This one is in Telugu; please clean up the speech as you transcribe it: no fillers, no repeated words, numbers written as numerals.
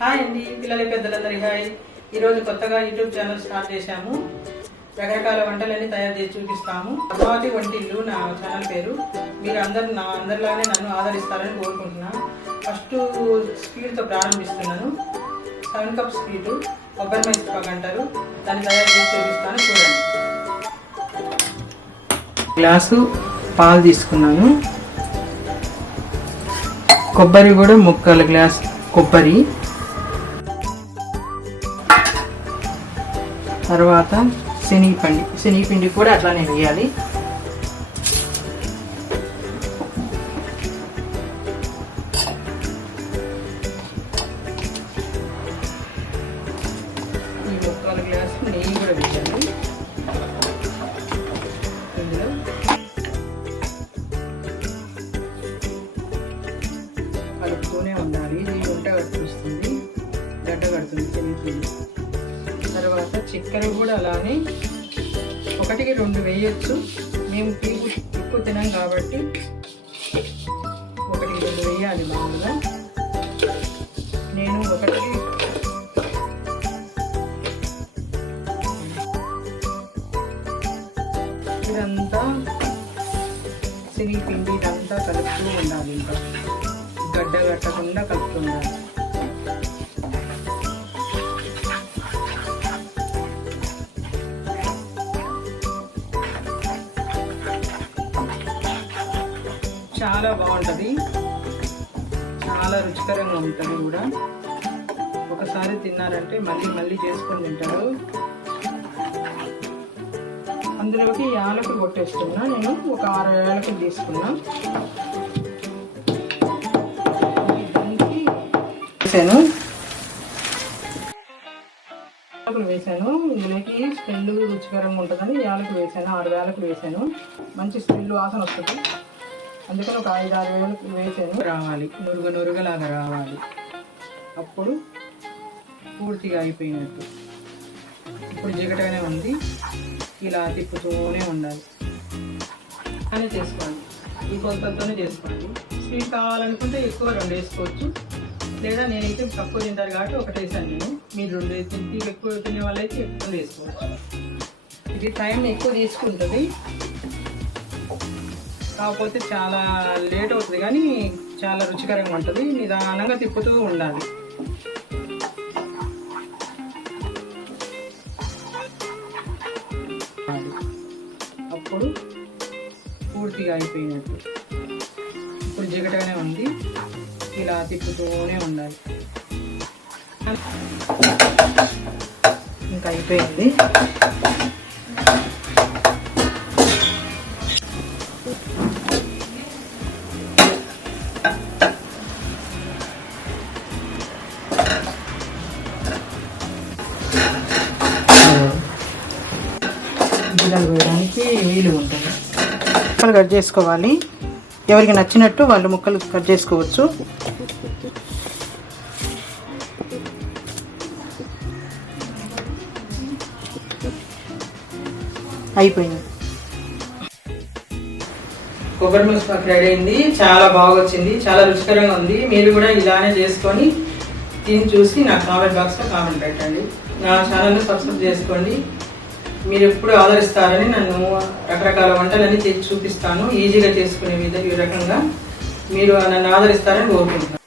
హాయ్ అండి, పిల్లల పెద్దలందరికీ హాయ్. ఈరోజు కొత్తగా యూట్యూబ్ ఛానల్ స్టార్ట్ చేశాము. రకరకాల వంటలన్నీ తయారు చేసి చూపిస్తాము. పద్మావతి వంటిల్లు నా ఛానల్ పేరు. మీరు అందరిలానే నన్ను ఆదరిస్తారని కోరుకుంటున్నాను. ఫస్ట్ స్వీట్తో ప్రారంభిస్తున్నాను. 7 కప్ స్వీటు, కొబ్బరి మైసూర్ అంటారు. దాన్ని తయారు చేసి చూపిస్తాను, చూడండి. గ్లాసు పాలు తీసుకున్నాను. కొబ్బరి కూడా ముక్కల గ్లాస్ కొబ్బరి. తర్వాత శనగపిండి కూడా అట్లానే వేయాలి. ఈ ముక్కల గ్లాసు నెయ్యి కూడా వేయాలి. ఇందులో కలుపుతూనే ఉండాలి. ఇది వంట కట్టుకొస్తుంది, గడ్డ కడుతుంది శనగపిండి. తర్వాత చక్కెర కూడా అలానే 1కి 2 వేయచ్చు. మేము తీపి ఎక్కువ తినాం కాబట్టి 1కి 2 వేయాలి. మామూలుగా నేను 1కి ఇదంతా శనగపిండి ఇదంతా కలుపుతూ ఉండాలి. ఇంకా గడ్డ కట్టకుండా కలుపుతూ ఉండాలి. చాలా బాగుంటుంది, చాలా రుచికరంగా ఉంటుంది కూడా. ఒకసారి తిన్నారంటే మళ్ళీ చేసుకొని తింటారు. అందులోకి యాలకులు కొట్టేస్తున్నా. నేను ఒక 6 యాలకులు తీసుకున్నా. వేసాను. ఇందులోకి స్మెల్ రుచికరంగా ఉంటుందని యాలకులు వేసాను. 6 యాలకులు వేసాను. మంచి స్మెల్ వాసన వస్తుంది. అందుకని ఒక 5-6 వేలకు వేసాను. రావాలి, నురుగలాగా రావాలి. అప్పుడు పూర్తిగా అయిపోయినట్టు. ఇప్పుడు జిగటగానే ఉంది, ఇలా తిప్పుతూనే ఉండాలి. అని చేసుకోండి, ఈ కొలతతోనే చేసుకోండి. స్వీట్ కావాలనుకుంటే ఎక్కువ 2 వేసుకోవచ్చు, లేదా నేనైతే తక్కువ తింటారు కాబట్టి 1 వేసాను నేను. మీరు 2 వేసి ఎక్కువ తినే వాళ్ళైతే ఎక్కువ వేసుకోవచ్చు. ఇది టైం ఎక్కువ తీసుకుంటుంది, కాకపోతే చాలా లేట్ అవుతుంది, కానీ చాలా రుచికరంగా ఉంటుంది. నిదానంగా తిప్పుతూ ఉండాలి. అప్పుడు పూర్తిగా అయిపోయినట్టు. ఇప్పుడు జిగటగానే ఉంది, ఇలా తిప్పుతూనే ఉండాలి. ఇంకా అయిపోయింది. గిన్నెలు వేయడానికి వీలు ఉంటుంది. ముక్కలు కట్ చేసుకోవాలి. ఎవరికి నచ్చినట్టు వాళ్ళు ముక్కలు కట్ చేసుకోవచ్చు. అయిపోయింది. కొబ్బరి ముసుపాకు రెడీ అయింది. చాలా బాగా వచ్చింది, చాలా రుచికరంగా ఉంది. మీరు కూడా ఇలానే చేసుకొని తిని చూసి నాకు కామెంట్ బాక్స్లో కామెంట్ పెట్టండి. నా ఛానల్ని సబ్స్క్రైబ్ చేసుకోండి. మీరు ఎప్పుడు ఆదరిస్తారని నన్ను రకరకాల వంటలన్నీ చేసి చూపిస్తాను. ఈజీగా చేసుకునే విధంగా ఈ రకంగా మీరు నన్ను ఆదరిస్తారని కోరుకుంటున్నాను.